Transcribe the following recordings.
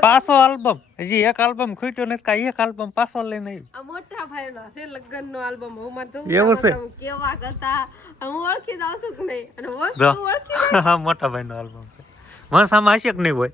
પાછો આલ્બમ હજી એક આલ્બમ ખૂટ્યો નથી કાંઈ એક આલ્બમ પાછો લઈને આવ્યો આ મોટા ભાઈનો છે લગ્નનો આલ્બમ હું માર જોઉં એવું છે કેવા કરતા હું ઓળખી જાઉં છું કે નહીં અને જો. વસ્તુ ઓળખી હા મોટા ભાઈનો આલ્બમ છે મને સામે હશે કે નહીં હોય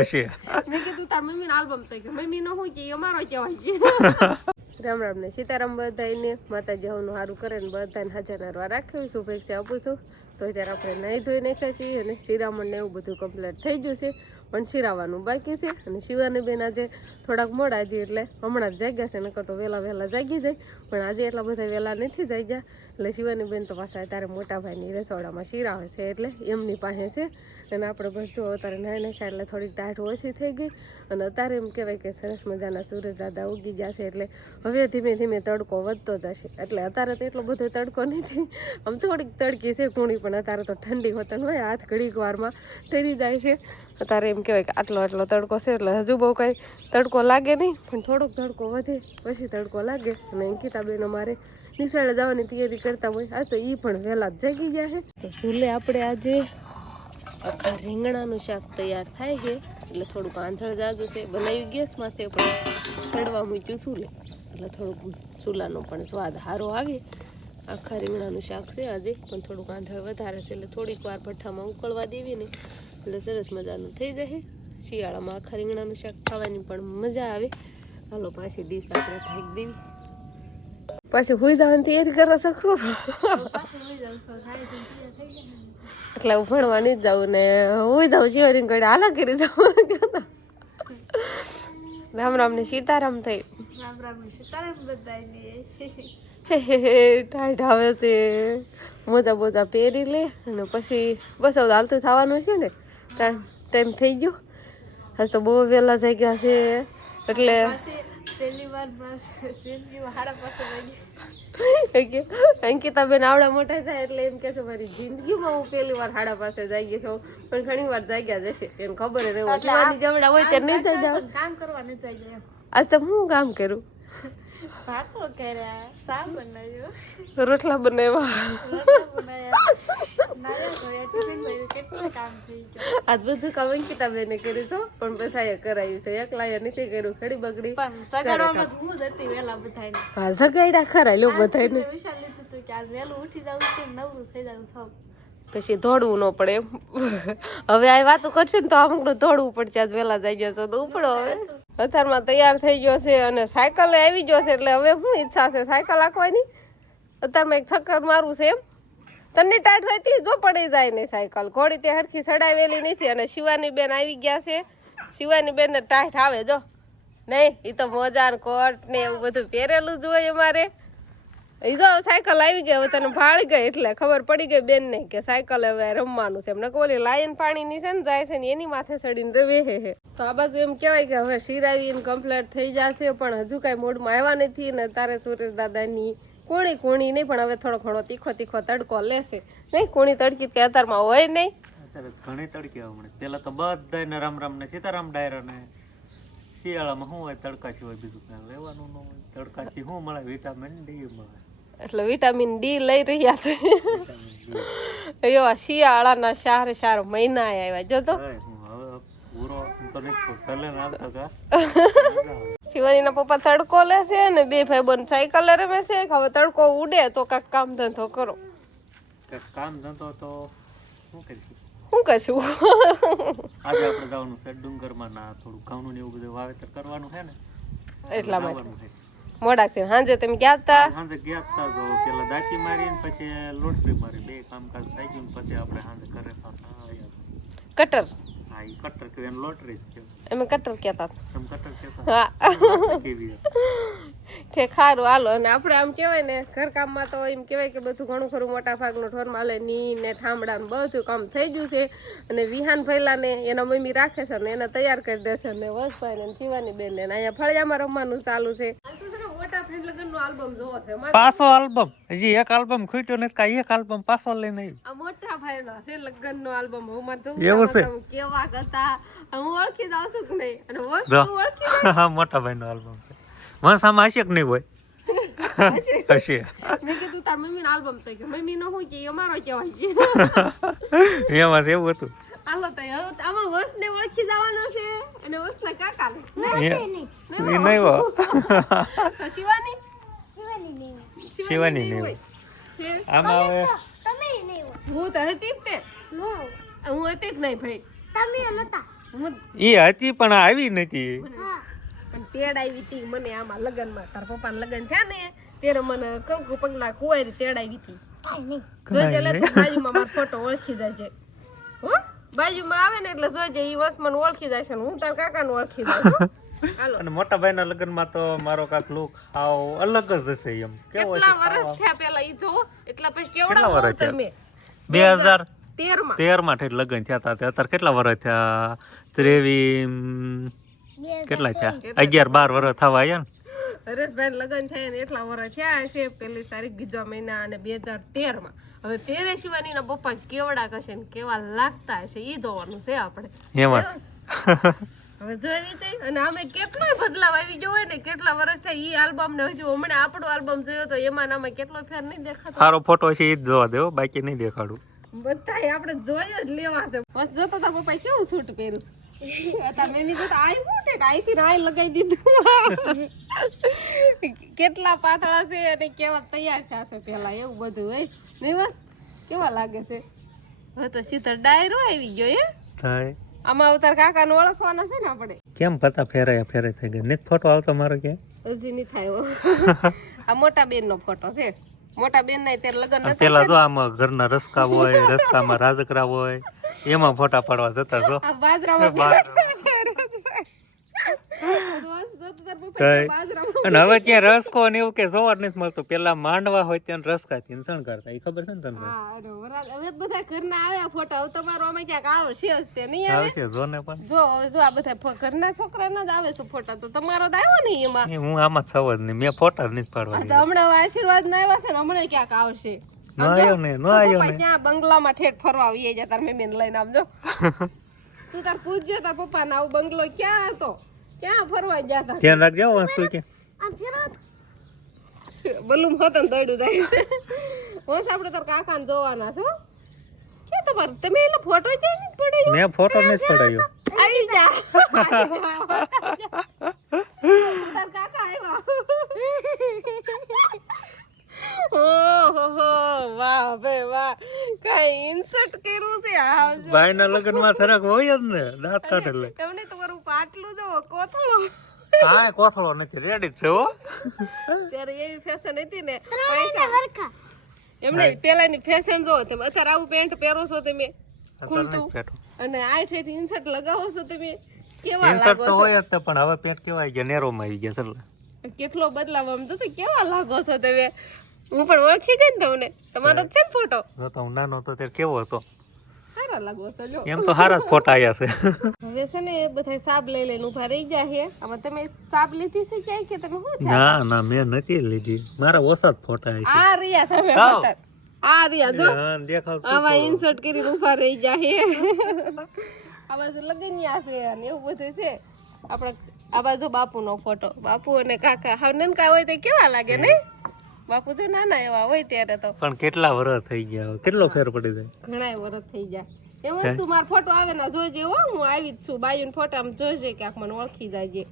હશે મેં કીધું તાર મમ્મીનો આલ્બમ થઈ ગયો મમ્મીનો શું કે અમારો કહેવાય રામ રામ ને સીતારામ બધાને માતાજી હવનું સારું કરે ને બધાને હાજર નરવા રાખ્યું શુભેચ્છા આપું છું તો અત્યારે આપણે નાહી ધોઈ નાખ્યા છીએ અને શિરામણ ને એવું બધું કમ્પ્લીટ થઈ ગયું છે પણ શિરાવાનું બાકી છે અને શિવાની બેન આજે થોડાક મોડા હજી એટલે હમણાં જ જાગ્યા છે નકર તો વહેલા જાગી જાય પણ આજે એટલા બધા વહેલા નથી જાગ્યા એટલે શિવાની બેન તો પાછા અત્યારે મોટા ભાઈની રસોડામાં શિરાવે છે એટલે એમની પાસે છે અને આપણે બસ જો અત્યારે નાહી નાખ્યા એટલે થોડીક ટાઢ ઓછી થઈ ગઈ અને અત્યારે એમ કહેવાય કે સરસ મજાના સૂરજ દાદા ઉગી ગયા છે એટલે હવે ધીમે ધીમે તડકો વધતો જશે એટલે અત્યારે તો એટલો બધો તડકો નથી આમ થોડીક તડકી છે કૂણી પણ અત્યારે તો ઠંડી હોતન હોય હાથ ઘડીક વારમાં ઠરી જાય છે અત્યારે એમ કહેવાય કે આટલો તડકો છે એટલે હજુ બહુ કાંઈ તડકો લાગે નહીં પણ થોડોક તડકો વધે પછી તડકો લાગે અને અંકિતાબેન અમારે નિશાળે જવાની તૈયારી કરતા હોય આજ તો એ પણ વહેલા જ જાગી ગયા છે તો સુલે આપણે આજે આખા રીંગણાનું શાક તૈયાર થાય છે એટલે થોડુંક આંધળ જાજુ છે બનાવી ગેસ માથે પણ સડવા મૂક્યું સુલે એટલે થોડુંક ચૂલાનો પણ સ્વાદ સારો આવે આખા રીંગણાનું શાક છે આજે પણ થોડુંક આંધળ વધારે છે એટલે થોડીક વાર ભઠ્ઠામાં ઉકળવા દેવી ને એટલે સરસ મજાનું થઈ જશે શિયાળામાં આખા રીંગણાનું શાક ખાવાની પણ મજા આવે હાલો પાછી ડીશ આપણે ફેંક દેવી પાછી હુઈ જવાની તૈયારી કરો શકો એટલે હું ભણવા નહીં જ જાઉં ને હુઈ જાઉં શિવરીને કડે હાલા કરી જાઉં રામ રામ ને સીતારામ થઈ રામ રામ સીતારામ બધાને ટાઈટ આવે છે મોજા બોજા પહેરી લે અને પછી બસ હવે હાલતું થવાનું છે ને ટાઈમ થઈ ગયો હજ તો બહુ વહેલા થઈ ગયા છે એટલે પહેલી વાર હાડા પાસે અંકિતાબેન આવડા મોટા થાય એટલે એમ કે છે મારી જિંદગીમાં હું પહેલી વાર હાડા પાસે જાગી છું પણ ઘણી વાર જાગ્યા જશે એને ખબર જ એવું શિવાની જવડા હોય ત્યારે નહીં જાગ્યા કામ કરવા ન જાય આજ તો હું કામ કરું ભાતો કર્યા શાક બનાવ્યો રોટલા બનાવ્યા કેટલું કામ થઈ ગયું આજ બધું કામ અંકિતાબેને કર્યું છે પણ બધાએ કરાયું છે એકલાએ નથી કર્યું ખડી બગડી પણ સગાડવામાં હું જ હતી વહેલા બધાને હા સગાડ્યા ખરા લો બધાને વિશાલ લીધું હતું કે આજ વહેલું ઉઠી જવું છે નવરું થઈ જવું સૌ પછી દોડવું ન પડે એમ હવે આ વાતો કરશે ને તો અમુક દોડવું પડશે આજ વહેલા જઈ ગયો છો તો ઉપડો હવે અત્યારમાં તૈયાર થઈ ગયો છે અને સાયકલ આવી ગયો છે એટલે હવે શું ઈચ્છા છે સાયકલ હાંકવાની અત્યારમાં એક ચક્કર મારવું છે એમ તને ટાઈટ હોય તી જો પડી જાય ને સાયકલ ઘોડી તે હરખી ચડાવેલી નથી અને શિવાની બેન આવી ગયા છે શિવાની બેન ને ટાઈટ આવે જો નહીં એ તો મોજા ને કોટ ને એવું બધું પહેરેલું જ હોય અમારે એ જો સાયકલ આવી ગઈ હવે તને ભાળી ગઈ એટલે ખબર પડી ગઈ બેન ને કે સાયકલ હવે રમવાનું છે એમને ઓલી લાયન પાણીની છે ને જાય છે ને એની માથે ચડીને રવે હે તો આ બાજુ એમ કહેવાય કે હવે શિરાવીને કમ્પ્લીટ થઈ જશે પણ હજુ કાંઈ મોડમાં આવ્યા નથી ને તારે સુરેશ દાદાની કોણી નહીં પણ હવે થોડો ઘણો તીખો તડકો લેશે નહીં કોણી તડકી કે અત્યારમાં હોય નહીં અત્યારે ઘણી તડકી આવે મને પેલા તો બધાને રામ રામ ને સીતારામ ડાયરા ને શિયાળામાં શું હોય તડકા સિવાય બીજું કાંઈ લેવાનું ન હોય તડકાથી શું મળે વિટામિન ડી મળે એટલે વિટામિન ડી લઈ રહ્યા છે એવા શિયાળાના સારા મહિના આવ્યા જો તો શિવાનીના પપ્પા તડકો લેશે ને બે ભાઈ બંધ સાયકલ રમે છે હવે તડકો ઉડે તો કાંઈક કામ ધંધો કરો કામ ધંધો તો શું કરીશું શું કરશું આજે આપણે જવાનું છે ડુંગરમાં ના થોડું ઘઉંનું ને એવું બધું વાવેતર કરવાનું છે ને એટલા માટે મોડા થઈને સાંજે તમે ગયા હતા સાંજે ગયા હતા તો પેલા દાચી મારીને પછી લોટરી મારી બે કામકાજ થઈ ગયું પછી આપણે સાંજે ઘરે પાછા કટર હા એ કટર કે એને લોટરી જ અમે કટર કહેતા તમે કટર કહેતા હા કેવી ઠીક સારું હાલો અને આપણે આમ કહેવાય ને ઘરકામમાં તો એમ કહેવાય કે બધું ઘણું ખરું મોટા ભાગનું ઠોરમાં લે ની ને ઠામડા ને બધું કામ થઈ ગયું છે અને વિહાન ફૈલાને એના મમ્મી રાખે છે ને એને તૈયાર કરી દેશે ને વસભાઈ ને શિવાની બેન ને અહીંયા ફળિયામાં રમવાનું ચાલુ છે પાછો આલ્બમ હજી એક આલ્બમ ખૂટ્યો નથી કાંઈ એક આલ્બમ પાછો લઈને આવ્યો આ મોટા ભાઈનો છે લગ્નનો આલ્બમ હું માર જોઉં એવું છે કેવા કરતા હું ઓળખી જાઉં છું કે નહીં અને વસ્તુ ઓળખી હા મોટા ભાઈનો આલ્બમ છે મને સામે હશે કે નહીં હોય હશે મેં કીધું તાર મમ્મીનો આલ્બમ થઈ ગયો મમ્મીનો શું કે અમારો કહેવાય એમાં એવું હતું હાલો તો હવે આમાં વસને ઓળખી જવાનો છે અને વસના કાકાને એ નહીં હો તો શિવાની શિવાની નહીં હોય આમાં હવે હું તો હતી જ તે હું હતી જ નહીં ભાઈ હું એ હતી પણ આવી નથી પણ તેડ આવી હતી મને આમાં લગનમાં તાર પપ્પાના લગન થયા ને ત્યારે મને કંકુ પગલા કુંવારી તેડ આવી હતી જોજે લે તું બાજુમાં મારો ફોટો ઓળખી જાય હો બાજુમાં આવે ને એટલે જોજે ઈ વસ મને ઓળખી જાય છે હું તાર કાકાને ઓળખી જાય હાલો અને મોટા ભાઈના લગ્નમાં તો મારો કાક લુક આવ અલગ જ હશે એમ કેવો કેટલા વર્ષ થયા પેલા ઈ જો એટલા પછી કેવડા વર્ષ વર્ષ તમે 2013 માં ઠેઠ લગ્ન થયા હતા અત્યારે કેટલા વર્ષ થયા 23 કેટલા થયા 11-12 વર્ષ થવા આવ્યા ને હરેશભાઈ લગ્ન થયા ને એટલા વર્ષ થયા હશે પહેલી તારીખ બીજા મહિના અને 2013 માં હવે તેરે શિવાની ના પપ્પા કેવડા કશે ને કેવા લાગતા હશે ઈ જોવાનું છે આપણે એમાં હવે જોઈ તે અને અમે કેટલો બદલાવ આવી ગયો હોય ને કેટલા વર્ષ થાય ઈ આલ્બમ ને હજુ હમણાં આપણો આલ્બમ જોયો તો એમાં અમે કેટલો ફેર નહીં દેખાતો સારો ફોટો છે ઈ જ જોવા દેવો બાકી નહીં દેખાડું બધાય આપણે જોઈ જ લેવા છે બસ જોતો તાર પપ્પા કેવું સૂટ પહેર્યું તાર મમ્મી તો આઈ મોટે આઈથી રાય લગાવી દીધું કેટલા પાતળા છે અને કેવા તૈયાર થશે પેલા એવું બધું હોય નહીં બસ કેવા લાગે છે હવે તો શીતળ ડાયરો આવી ગયો હે થાય આમાં અવતાર કાકાને ઓળખવાના છે ને આપણે કેમ પતા ફેરાય ફેરે થઈ ગઈ નથી ફોટો આવતો મારો કે હજી નહીં થાય આ મોટા બેન નો ફોટો છે મોટા બેન ના ત્યારે લગ્ન નતા પેલા જો આમાં ઘરના રસ્કા હોય રસ્તામાં રાજકરા હોય એમાં ફોટા પાડવા જતા જો આ બાજરામાં અને હવે ત્યાં રસકો ને એવું કે જોવા નથી મળતું પેલા માંડવા હોય ત્યાં રસકા થી શણગારતા એ ખબર છે ને તમને હવે બધા ઘરના આવ્યા ફોટા હવે તમારો અમે ક્યાંક આવશે જ તે નહીં આવે આવશે જો ને પણ જો આ બધા ઘરના છોકરાના જ આવે છે ફોટા તો તમારો તો આવ્યો નહીં એમાં હું આમાં છવર નહીં મેં ફોટા જ નથી પાડવા તો હમણાં આશીર્વાદ ના આવ્યા છે ને હમણાં ક્યાંક આવશે નો આવ્યો ને નો આવ્યો ને ત્યાં બંગલામાં ઠેઠ ફરવા આવીએ જા તાર મમ્મી ને લઈને આવજો તું તાર પૂછજે તાર પપ્પા ને આવું બંગલો ક્યાં હતો ક્યાં ફરવા ગયા હતા ધ્યાન રાખજો વસ્તુ કે બલુમ હોતન દોડ્યું જાય છે હોસ આપણે તાર કાકાને જોવાના છો કે તમાર તમે એનો ફોટો ક્યાં નથી પડાયો મેં ફોટો નથી પડાયો આવી જા તાર કાકા આવ્યા ઓહો વાહ બે વાહ કઈ ઇન્સર્ટ કર્યું છે ભાઈના લગ્નમાં થરક હોય જ ને દાંત કાઢે લે એમને તમારું પાટલું જો કોથળો હા કોથળો નથી રેડી જ છે હો ત્યારે એવી ફેશન હતી ને પૈસા એમને પેલાની ફેશન જો તમે અત્યારે આવું પેન્ટ પહેરો છો તમે ખુલતું અને આ ઠેઠ ઇન્સર્ટ લગાવો છો તમે કેવા ઇન્સર્ટ લાગો તો છો હોય જ પણ હવે પેન્ટ કેવાય ગયા નેરોમાં આવી ગયા એટલે કેટલો બદલાવ આમ જો કેવા લાગો છો તમે હું પણ ઓળખી ગઈ ને તમને તમારો જ છે ને ફોટો જો તો હું નાનો હતો ત્યારે કેવો હતો સારા લાગો છો લ્યો એમ તો સારા જ ફોટા આયા છે હવે છે ને બધા સાબ લઈ લઈને ઉભા રહી ગયા છે આમાં તમે સાબ લીધી છે ક્યાંય કે તમે શું ના ના મેં નથી લીધી મારા ઓછા જ ફોટા આવી આ રિયા તમે સાવ. બતા આ રિયા જો હા દેખાવ આવા ઇન્સર્ટ કરીને ઉભા રહી ગયા છે આ બાજુ લગનિયા છે અને એવું બધું છે આપણે આ બાજુ બાપુનો ફોટો બાપુ અને કાકા હાવ નનકા હોય તો કેવા લાગે ને બાપુ જો નાના એવા હોય ત્યારે તો પણ કેટલા વર્ષ થઈ ગયા કેટલો ફેર પડી જાય ઘણાય વર્ષ થઈ જાય એમ જ તું મારો ફોટો આવે ને જોજે હો હું આવી જ છું બાયુન ફોટામાં જોજે કે આખ મને ઓળખી જાયજે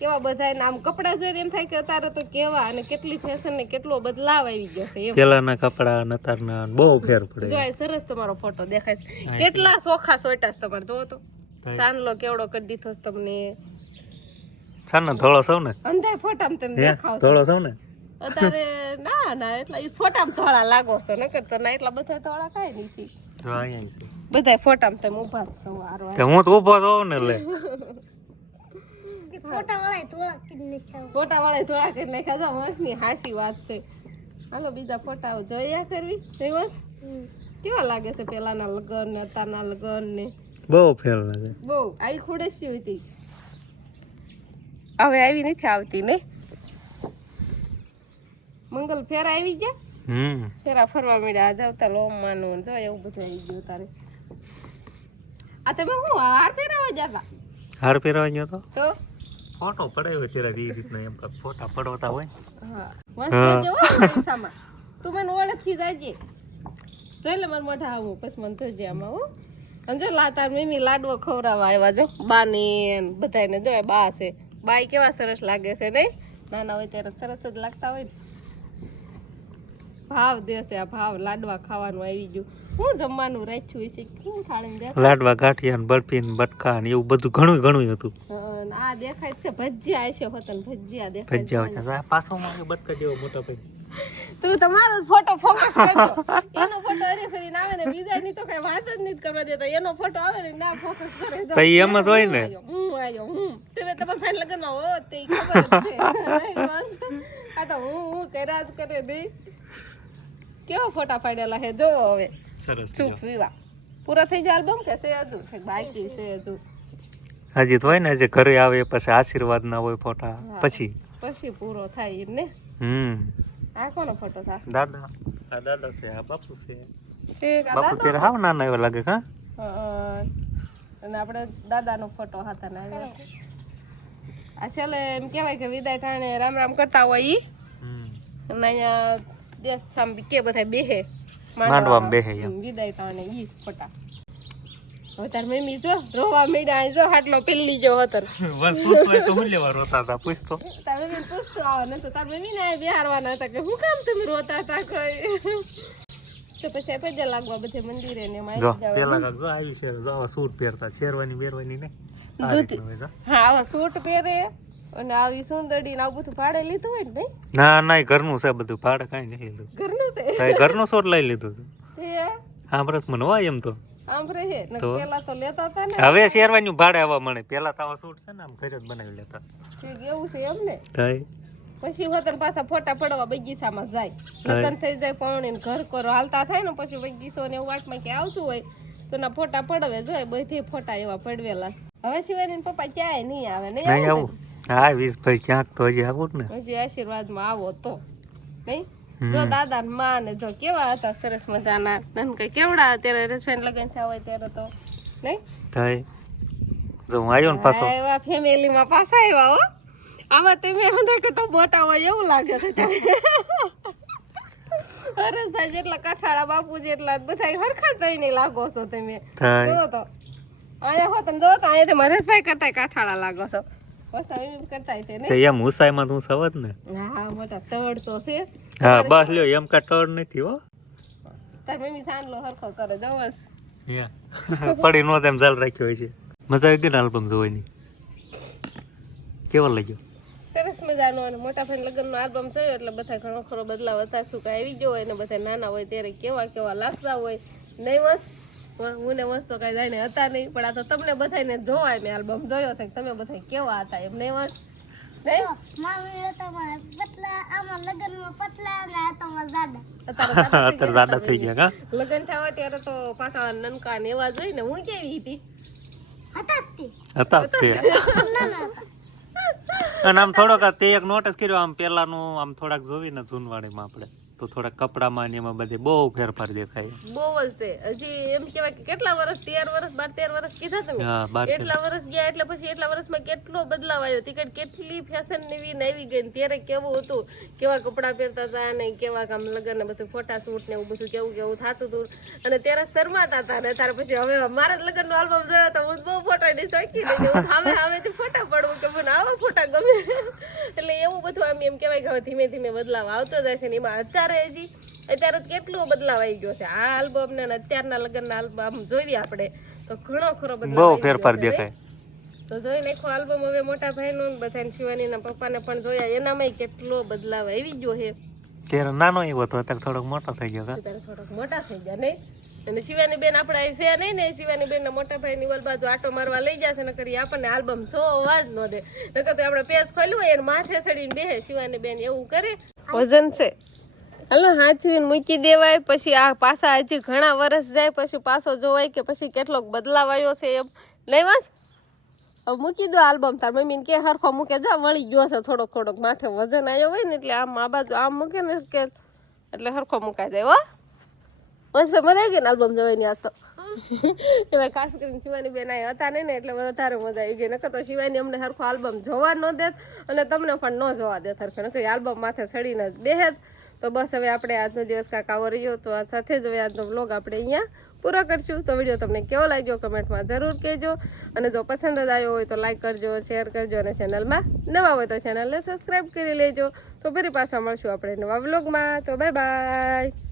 કેવા બધા આમ કપડા જોઈને એમ થાય કે અત્યારે તો કેવા અને કેટલી ફેશન ને કેટલો બદલાવ આવી ગયો છે એમ પેલાના કપડા નતારના બહુ ફેર પડે જો આ સરસ તમારો ફોટો દેખાય છે કેટલા સોખા સોટા છે તમારે જોવો તો ચાંદલો કેવડો કરી દીધો છે તમને છાનો ધોળો સૌ ને અંધાય ફોટામાં તમે દેખાવ છો ધોળો સૌ ને અત્યારે ના એટલા ઈ ફોટામાં ધોળા લાગો છો નકર તો ના એટલા બધા ધોળા કાંઈ નથી જો અહીંયા છે બધા ફોટામાં તમે ઊભા જ છો હારો તે હું તો ઊભો તો ને લે ફોટા વાળા ધોળા કરી નાખ્યા જો મસ્તની હાસી વાત છે હાલો બીજા ફોટાઓ જોયા કરવી દિવસ કેવા લાગે છે પેલાના લગન ને અત્યારના લગન ને બહુ ફેર લાગે બહુ આવી ખોડેસી હતી હવે આવી નથી આવતી ને મંગલ ફેરા આવી ગયા ફેરા ફરવા મળ્યા આજ આવતા લોમ માનું જો એવું બધું આવી ગયું તારે આ તમે હું હાર પહેરાવા જતા હાર પહેરવા ગયો તો તો ફોટો પડાયો ત્યારે એ રીતના એમ કાંઈક ફોટા પડવાતા હોય હા મસ્ત જો પૈસામાં તું મને ઓળખી જાજે જોઈ લે મારા મોઢા આવું પછી મને જોજે આમાં હો સમજો લાતાર મમ્મી લાડવો ખવડાવવા આવ્યા જો બાને બધાને જો બા છે બાઈ કેવા સરસ લાગે છે નહીં નાના હોય ત્યારે સરસ જ લાગતા હોય ને ભાવ દેશે આ ભાવ લાડવા ખાવાનું આવી ગયું હું જમવાનું રાખ્યું છે શું થાળી લાડવા ગાંઠિયા બરફી ને બટકા ને એવું બધું ઘણું ઘણું હતું આ દેખાય છે ભજીયા છે હોતન ભજીયા દેખાય ભજીયા પાછો માં બટકા જેવો મોટો ભાઈ તું તમારો ફોટો ફોકસ કરજો એનો ફોટો અરે ફરીને આવે ને બીજા ની તો કઈ વાત જ નથી કરવા દેતા એનો ફોટો આવે ને ના ફોકસ કરે તો એમ જ હોય ને હું આયો તમે તમારા ફ્રેન્ડ લગન માં હો તે ખબર છે આ તો હું કર્યા જ કરે નહીં કેવા ફોટા પાડેલા હે જો હવે સરસ ચૂપ વિવા પૂરા થઈ જાય આલ્બમ કે છે હજુ બાકી છે હજુ હજી તો હોય ને જે ઘરે આવે પછી આશીર્વાદ ના હોય ફોટા પછી પૂરો થાય એમ ને આ કોનો ફોટો છે દાદા આ દાદા છે આ બાપુ છે એક આ બાપુ ત્યારે હાવ નાના એવા લાગે હા અને આપણે દાદાનો ફોટો હતા ને આવ્યા છે આ છેલ્લે એમ કહેવાય કે વિદાય ટાણે રામ રામ કરતા હોય ઈ અને અહીંયા દેશ સામ કે બધા બેહે માંડવામાં બેહે એમ વિદાય ટાણે ઈ ફોટા હવે તાર મમ્મી જો રોવા મીડા જો હાટલો પેલી જો હતો બસ પૂછતો તો હું લેવા રોતા હતા પૂછતો તાર મમ્મી પૂછતો આવો ન તો તાર મમ્મી ને બિહારવાના હતા કે હું કામ તમે રોતા હતા કોઈ તો પછી પગે લાગવા બધે મંદિરે ને માં જો પેલા કાક જો આવી છે જો આવા સૂટ પહેરતા શેરવાની બેરવાની ને હા આવા સૂટ પહેરે અને આવી સુંદરડી ને આવું બધું ભાડે લીધું હોય ને ભાઈ ના ના ઘરનું છે બધું ભાડે કાઈ નહીં લીધું ઘરનું છે ઘરનું સૂટ લઈ લીધું હે હા બરસ મને હોય એમ તો આમ રહે ને પેલા તો લેતા હતા ને હવે શેરવાની ભાડે આવવા મળે પેલા તો આવા સૂટ છે ને આમ ઘરે જ બનાવી લેતા ઠીક એવું છે એમ ને થાય પછી હોતન પાછા ફોટા પડવા બગીચામાં જાય લગ્ન થઈ જાય પરણીને ઘર કરો હાલતા થાય ને પછી બગીચો ને એવું વાટમાં કે આવતું હોય તો ના ફોટા પડવે જોઈએ બધી ફોટા એવા પડવેલા હવે શિવાની પપ્પા ક્યાંય નહીં આવે નહીં આવું હા વીસભાઈ ક્યાંક તો હજી આવું ને હજી આશીર્વાદમાં આવો તો નહીં જો દાદા ને માં ને જો કેવા હતા સરસ મજાના નન કઈ કેવડા અત્યારે રેસ્ટોરન્ટ લગન થયા હોય ત્યારે તો નહીં થાય જો હું આવ્યો ને પાછો એવા ફેમિલીમાં પાછા આવ્યા હો આમાં તમે હંધા કે તો મોટા હોય એવું લાગે છે હરેશભાઈ જેટલા કઠાળા બાપુ જેટલા બધા હરખા તઈને લાગો છો તમે જો તો અહીંયા હોત ને જો તો અહીંયા તમે હરેશભાઈ કરતા કાઠાળા લાગો છો વસ્તા એમ કરતા છે ને એમ હુસાઈમાં તું સવત ને હા મોટા તવડ તો છે હા બસ લ્યો એમ કા તવડ નથી હો તાર મમ્મી સાંડલો હરખો કરે જવસ પડી નો તેમ ચાલ રાખ્યો હોય છે મજા આવી ગઈ ને આલ્બમ જોવાની કેવો લાગ્યો સરસ મજાનો અને મોટા ભાઈ લગ્નનો આલ્બમ જોયો એટલે બધા ઘણો ખરો બદલાવ હતા શું કે આવી ગયો હોય ને બધા નાના હોય ત્યારે કેવા કેવા લાગતા હોય નહીં મસ્ત હું ને મસ્ત તો કઈ જાણે હતા નહીં પણ આ તો તમને બધાને જોવાય મેં આલ્બમ જોયો છે તમે બધા કેવા હતા એમ નહીં મસ્ત લગ્ન થયા ત્યારે તો પાછા નનકા ને એવા જોઈ ને હું કેવી હતી અને આમ થોડોક તે એક નોટિસ કર્યો આમ પેલાનું આમ થોડાક જોવીને જૂનવાણીમાં આપણે તો થોડા કપડામાં ને એમાં બધે બહુ ફેરફાર દેખાય બહુ જ તે હજી એમ કહેવાય કે કેટલા વર્ષ 13 વર્ષ 12 વર્ષ કીધા તમે એટલા વર્ષ ગયા એટલે પછી એટલા વર્ષમાં કેટલો બદલાવ આવ્યો ટિકટ કેટલી ફેશન નવી નવી ગઈ ને ત્યારે કેવું હતું કેવા કપડાં પહેરતા હતા ને કેવા કામ લગ્ન ને બધું ફોટા શૂટ ને એવું બધું કેવું કેવું થતું હતું અને ત્યારે શરમાતા હતા ને ત્યારે પછી હવે મારા જ લગ્નનો આલ્બમ જોયો તો હું બહુ ફોટાની શોખી થઈ ગઈ સામે સામેથી ફોટા પડવું કે મને આવા ફોટા ગમે એટલે એવું બધું આમ એમ કહેવાય કે ધીમે ધીમે બદલાવ આવતો જાય છે ને એમાં અત્યારે કેટલો બદલાવ આવી ગયો છે આ આલ્બમ ને અત્યારના લગ્નના આલ્બમ જોઈએ આપણે તો ઘણો ખરો બદલાવ બહુ ફેરફાર દેખાય તો જોઈ નાખો આલ્બમ હવે મોટા ભાઈનો બધાને શિવાનીના પપ્પાને પણ જોયા એનામાં કેટલો બદલાવ આવી ગયો છે ત્યારે નાનો એવો હતો અત્યારે થોડોક મોટો થઈ ગયો અત્યારે થોડોક મોટા થઈ ગયા નહીં અને શિવાની બેન આપણે અહીં છે નહીં ને શિવાની બેન ના મોટા ભાઈ ની ઓલ બાજુ આટો મારવા લઈ જશે ને કરી આપણને આલ્બમ જોવા જ ન દે નકર તો આપણે પેજ ખોલ્યું હોય એને માથે ચડીને બેસે શિવાની બેન એવું કરે વજન છે હાલો હાચવીને મૂકી દેવાય પછી આ પાછા હજી ઘણા વર્ષ જાય પછી પાછો જોવાય કે પછી કેટલોક બદલાવ આવ્યો છે એમ નહીં બસ હવે મૂકી દો આલ્બમ તાર મમ્મીને કે હરખો મૂકે જો વળી ગયો છે થોડોક થોડોક માથે વજન આવ્યો હોય ને એટલે આમ આ બાજુ આમ મૂકે ને કે એટલે હરખો મુકાઈ જાય હો બસ ભાઈ મજા આવી ગઈ ને આલ્બમ જોવાની આજ તો એમાં ખાસ કરીને શિવાની બેન આ હતા નહીં ને એટલે વધારે મજા આવી ગઈ નકર તો શિવાની અમને હરખો આલ્બમ જોવા ન દેત અને તમને પણ ન જોવા દેત હરખો નકર આલ્બમ માથે ચડીને બેહેત તો બસ હવે આપણે આજનો દિવસ કાંક આવો રહ્યો તો આ સાથે જ હવે આજનો વ્લોગ આપણે અહીંયા પૂરો કરશું. તો વિડીયો તમને કેવો લાગ્યો કમેન્ટમાં જરૂર કહેજો, અને જો પસંદ જ આવ્યો હોય તો લાઈક કરજો, શેર કરજો, અને ચેનલમાં નવા હોય તો ચેનલને સબસ્ક્રાઈબ કરી લેજો. તો ફરી પાછા મળશું આપણે નવા વ્લોગમાં. તો બાય બાય.